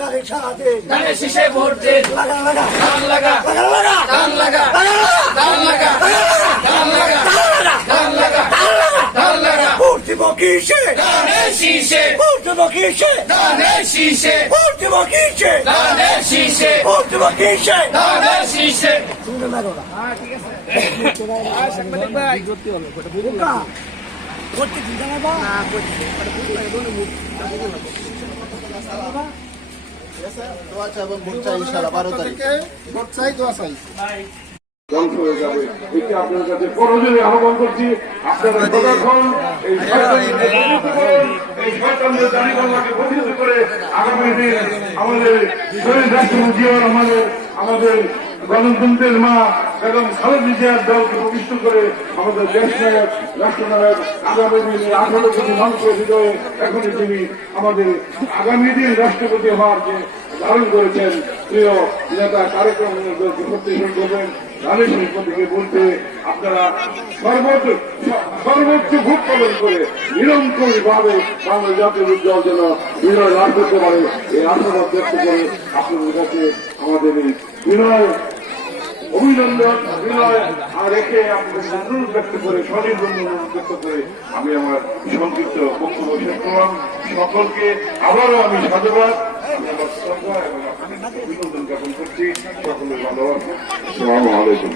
তারিখ সারাদিন ধানের শীষে ভোট দিন লাগা লাগা ধান লাগা লাগা লাগা ধান লাগা ধান লাগা ধান লাগা ধান লাগা ধান লাগা ভোট দিব কিসে ধানের শীষে ভোট দিব কিসে ধানের শীষে ভোট দিব কিসে ধানের শীষে ভোট দিব কিসে ধানের শীষে শুনে লাগো না সাংবাদিক ভাই বুকা করতে চিন্তা না বা না করতে ধ্বংস হয়ে যাবে এটি আপনার কাছে প্রয়োজনে আহ্বান করছি। আপনারা ততক্ষণ এই শয়তানদের দাঁড়িপাল্লাকে প্রতিহত করে আগামী দিন আমাদের শহীদ রাষ্ট্রপতি আমাদের গণতন্ত্রের মা এবং খালেদা জিয়ার দলকে প্রতিষ্ঠিত করে আমাদের দেশ নায়ক রাষ্ট্রনায়ক আগামী দিনে 18 কোটি মানুষের হৃদয়ে এখনই তিনি আমাদের আগামী দিন রাষ্ট্রপতি হওয়ার যে ধারণ করেছেন প্রিয় নেতা কার্যক্রম প্রতিষ্ঠান করবেন ধানের শীষ থেকে বলতে আপনারা সর্বোচ্চ ভোট পালন করে নিরঙ্কুশ ভাবে বাংলা জাতীয় উজ্জ্বল যেন বিনয় লাভ করতে পারে এই আশাবাদ ব্যক্ত করে আপনাদের কাছে আমাদের এই বিনয় অভিনন্দন বিনয় আর রেখে আপনাদের অনুরোধ ব্যক্ত করে স্বনির্বন্ধ অনুরোধ ব্যক্ত করে আমি আমার সংক্ষিপ্ত বক্তব্য শেষ করলাম। সকলকে আবারও আমি সাধুবাদ আমি আমার শ্রদ্ধা এবং অভিনন্দন জ্ঞাপন করছি। সকলের ভালোবাসা। আসসালামু আলাইকুম।